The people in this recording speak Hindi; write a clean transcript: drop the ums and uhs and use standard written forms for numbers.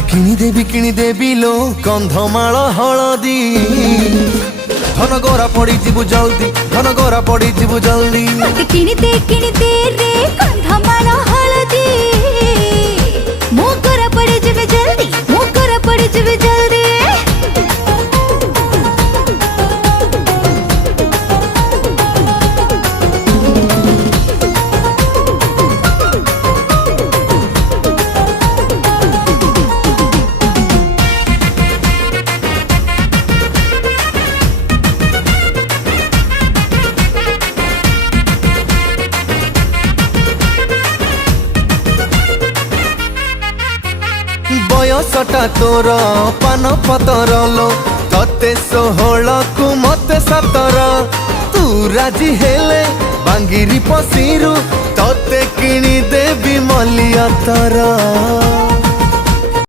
তোতে কিনি দেবি লো কন্ধমাଳ হলদি ধন গোরা পড়ি ଯିବୁ জলদি ধন গোরা পড়ি ଯିବୁ জলদি তোতে কিনি দে রে কন্ধমাଳ হলদি মো গোরা পড়ি যাবে জলদি মো গোরা পড়ি যাবে জলদি बयसटा तोर पान पतर लो तते 16 कु मते 17 तू राजी हेले बांगिरी पसीरु तते किणी देवी मलिया तारा।